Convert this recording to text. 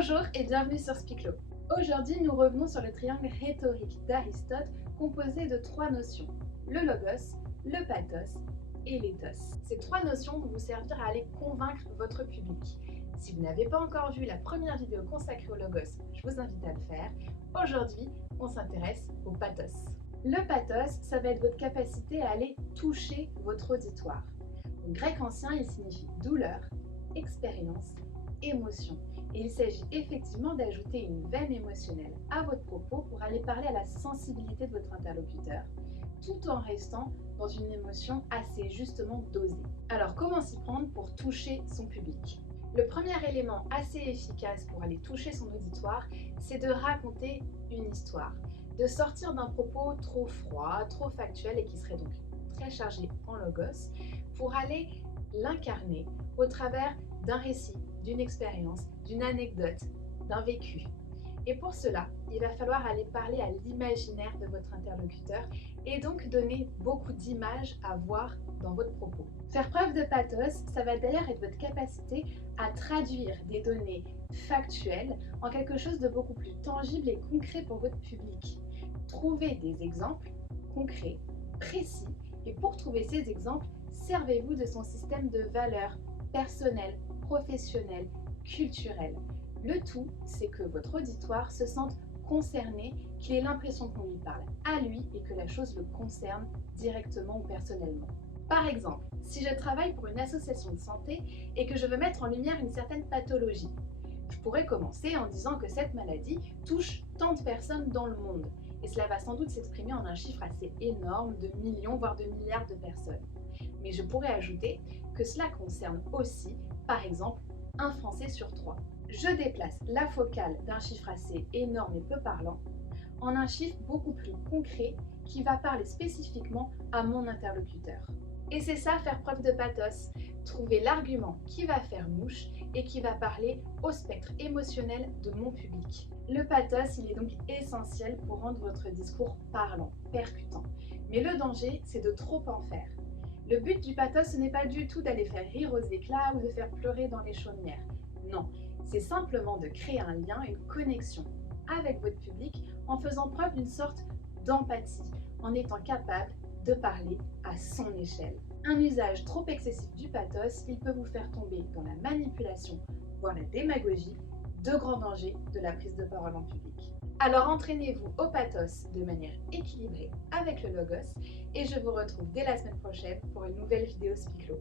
Bonjour et bienvenue sur Spiclo. Aujourd'hui, nous revenons sur le triangle rhétorique d'Aristote composé de trois notions, le logos, le pathos et l'éthos. Ces trois notions vont vous servir à aller convaincre votre public. Si vous n'avez pas encore vu la première vidéo consacrée au logos, je vous invite à le faire. Aujourd'hui, on s'intéresse au pathos. Le pathos, ça va être votre capacité à aller toucher votre auditoire. En grec ancien, il signifie douleur, expérience, émotion. Et il s'agit effectivement d'ajouter une veine émotionnelle à votre propos pour aller parler à la sensibilité de votre interlocuteur, tout en restant dans une émotion assez justement dosée. Alors comment s'y prendre pour toucher son public? Le premier élément assez efficace pour aller toucher son auditoire, c'est de raconter une histoire, de sortir d'un propos trop froid, trop factuel et qui serait donc très chargé en logos, pour aller l'incarner au travers d'un récit, d'une expérience, d'une anecdote, d'un vécu. Et pour cela, il va falloir aller parler à l'imaginaire de votre interlocuteur et donc donner beaucoup d'images à voir dans votre propos. Faire preuve de pathos, ça va d'ailleurs être votre capacité à traduire des données factuelles en quelque chose de beaucoup plus tangible et concret pour votre public. Trouvez des exemples concrets, précis, et pour trouver ces exemples, servez-vous de son système de valeurs personnelles, professionnelles, culturelles. Le tout, c'est que votre auditoire se sente concerné, qu'il ait l'impression qu'on lui parle à lui et que la chose le concerne directement ou personnellement. Par exemple, si je travaille pour une association de santé et que je veux mettre en lumière une certaine pathologie, je pourrais commencer en disant que cette maladie touche tant de personnes dans le monde. Et cela va sans doute s'exprimer en un chiffre assez énorme de millions, voire de milliards de personnes. Mais je pourrais ajouter que cela concerne aussi, par exemple, un Français sur 3. Je déplace la focale d'un chiffre assez énorme et peu parlant en un chiffre beaucoup plus concret qui va parler spécifiquement à mon interlocuteur. Et c'est ça, faire preuve de pathos, trouver l'argument qui va faire mouche et qui va parler au spectre émotionnel de mon public. Le pathos, il est donc essentiel pour rendre votre discours parlant, percutant. Mais le danger, c'est de trop en faire. Le but du pathos, ce n'est pas du tout d'aller faire rire aux éclats ou de faire pleurer dans les chaumières. Non, c'est simplement de créer un lien, une connexion avec votre public en faisant preuve d'une sorte d'empathie, en étant capable de parler à son échelle. Un usage trop excessif du pathos, il peut vous faire tomber dans la manipulation, voire la démagogie, de grands dangers de la prise de parole en public. Alors entraînez-vous au pathos de manière équilibrée avec le logos et je vous retrouve dès la semaine prochaine pour une nouvelle vidéo Spiclo.